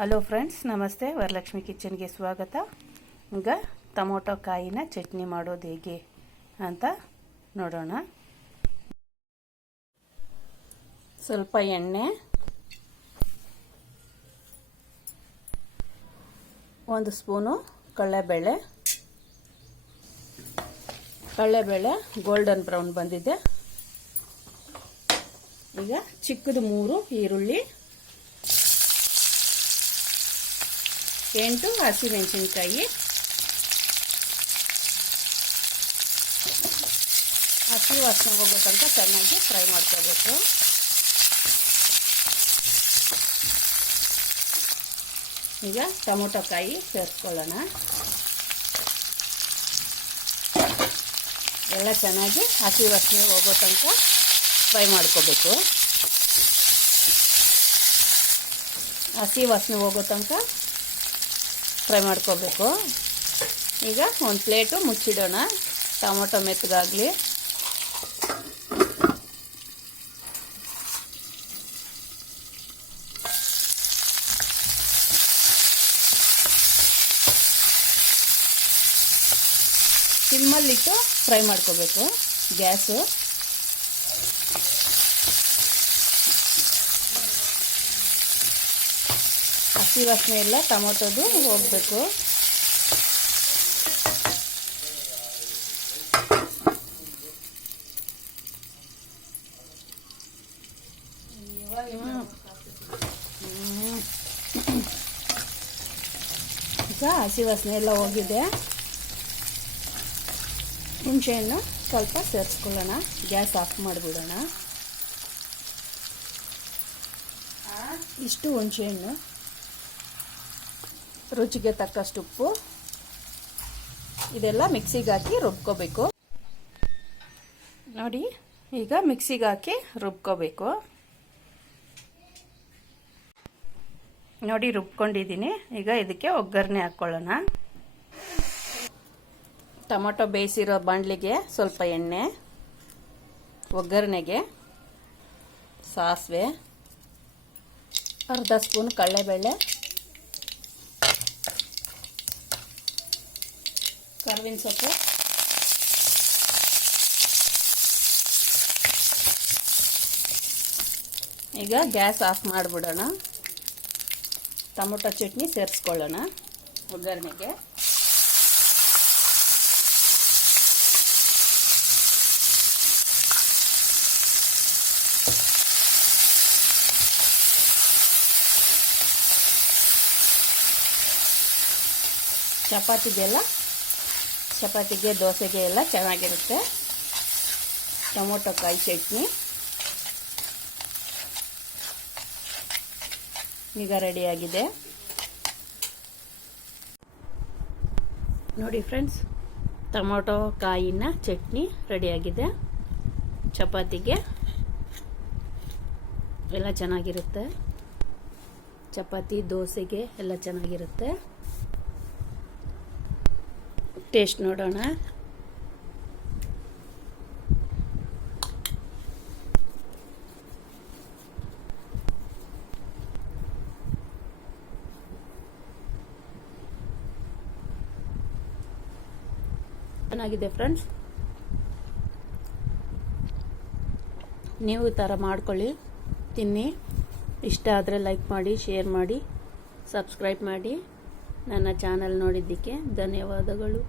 Hello friends ನಮಸ್ತೆ. ವರಲಕ್ಷ್ಮಿ ಕಿಚನ್ಗೆ ಸ್ವಾಗತ. ಈಗ ಟೊಮೊಟೊ ಕಾಯಿನ ಚಟ್ನಿ ಮಾಡೋದು ಹೇಗೆ ಅಂತ ನೋಡೋಣ. ಸ್ವಲ್ಪ ಎಣ್ಣೆ, ಒಂದು ಸ್ಪೂನು ಕಡಲೆಬೇಳೆ. ಕಳ್ಳೆಬೇಳೆ ಗೋಲ್ಡನ್ ಬ್ರೌನ್ ಬಂದಿದೆ. ಈಗ ಚಿಕ್ಕದು ಮೂರು ಈರುಳ್ಳಿ. ಎಂಟು ಹಸಿಮೆಣಸಿನ್ಕಾಯಿ ಹಸಿ ವಾಸನೆ ಹೋಗೋ ತನಕ ಚೆನ್ನಾಗಿ ಫ್ರೈ ಮಾಡ್ಕೋಬೇಕು. ಈಗ ಟೊಮೊಟೊ ಕಾಯಿ ಸೇರಿಸ್ಕೊಳ್ಳೋಣ ಎಲ್ಲ ಚೆನ್ನಾಗಿ ಹಸಿ ವಾಸನೆ ಹೋಗೋ ತನಕ ಫ್ರೈ ಮಾಡ್ಕೋಬೇಕು. ಹಸಿ ವಾಸನೆ ಹೋಗೋ ತನಕ ಫ್ರೈ ಮಾಡ್ಕೋಬೇಕು. ಈಗ ಒಂದು ಪ್ಲೇಟು ಮುಚ್ಚಿಡೋಣ. ಟೊಮೊಟೊ ಮೆತ್ತಗಾಗಲಿ. ಸಿಮ್ಮಲ್ಲಿಟ್ಟು ಫ್ರೈ ಮಾಡ್ಕೋಬೇಕು. ಗ್ಯಾಸು. ಹಸಿ ವಾಸನೆ ಎಲ್ಲ ಟೊಮೊಟೊದು ಹೋಗಬೇಕು. ಹಸಿ ವಾಸನೆ ಎಲ್ಲ ಹೋಗಿದೆ. ಹುಣಸೆಹಣ್ಣು ಸ್ವಲ್ಪ ಸೇರಿಸ್ಕೊಳ್ಳೋಣ. ಗ್ಯಾಸ್ ಆಫ್ ಮಾಡಿಬಿಡೋಣ. ಇಷ್ಟು ಹುಣಸೆಹಣ್ಣು. ರುಚಿಗೆ ತಕ್ಕಷ್ಟು ಉಪ್ಪು. ಇದೆಲ್ಲ ಮಿಕ್ಸಿಗೆ ಹಾಕಿ ರುಬ್ಕೋಬೇಕು. ನೋಡಿ, ಈಗ ಮಿಕ್ಸಿಗೆ ಹಾಕಿ ರುಬ್ಕೋಬೇಕು. ನೋಡಿ, ರುಬ್ಕೊಂಡಿದ್ದೀನಿ. ಈಗ ಇದಕ್ಕೆ ಒಗ್ಗರಣೆ ಹಾಕ್ಕೊಳ್ಳೋಣ ಟೊಮೊಟೊ ಬೇಯಿಸಿರೋ ಬಾಣಲಿಗೆ ಸ್ವಲ್ಪ ಎಣ್ಣೆ, ಒಗ್ಗರಣೆಗೆ ಸಾಸಿವೆ, ಅರ್ಧ ಸ್ಪೂನ್ ಕಡಲೆಬೇಳೆ ಕರ್ವಿನ ಸೊಪ್ಪು. ಈಗ ಗ್ಯಾಸ್ ಆಫ್ ಮಾಡಿಬಿಡೋಣ. ಟೊಮೊಟೊ ಚಟ್ನಿ ಸೇರಿಸ್ಕೊಳ್ಳೋಣ ಒಗ್ಗರಣೆಗೆ. ಚಪಾತಿಗೆಲ್ಲ ಚಪಾತಿಗೆ, ದೋಸೆಗೆ ಎಲ್ಲ ಚೆನ್ನಾಗಿರುತ್ತೆ. ಟೊಮೊಟೊ ಕಾಯಿ ಚಟ್ನಿ. ಈಗ ರೆಡಿಯಾಗಿದೆ ನೋಡಿ ಫ್ರೆಂಡ್ಸ್ ಟೊಮೊಟೊ ಕಾಯಿನ ಚಟ್ನಿ ರೆಡಿಯಾಗಿದೆ ಚಪಾತಿಗೆ ಎಲ್ಲ ಚೆನ್ನಾಗಿರುತ್ತೆ. ಚಪಾತಿ, ದೋಸೆಗೆ ಎಲ್ಲ ಚೆನ್ನಾಗಿರುತ್ತೆ. ಟೇಸ್ಟ್ ನೋಡೋಣ. ಚೆನ್ನಾಗಿದೆ ಫ್ರೆಂಡ್ಸ್. ನೀವು ಈ ಥರ ಮಾಡ್ಕೊಳ್ಳಿ, ತಿನ್ನಿ. ಇಷ್ಟ ಆದರೆ ಲೈಕ್ ಮಾಡಿ, ಶೇರ್ ಮಾಡಿ, ಸಬ್ಸ್ಕ್ರೈಬ್ ಮಾಡಿ. ನನ್ನ ಚಾನಲ್ ನೋಡಿದ್ದಕ್ಕೆ ಧನ್ಯವಾದಗಳು.